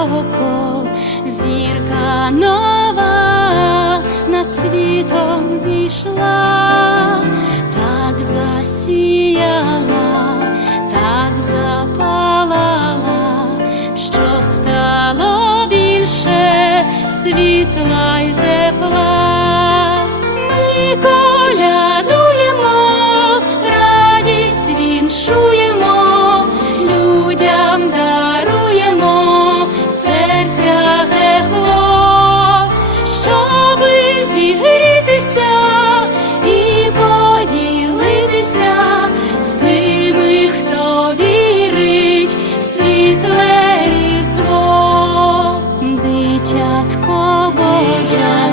високо, зірка нова над світом зійшла, так засіяла, так запалала, що стало більше світла Just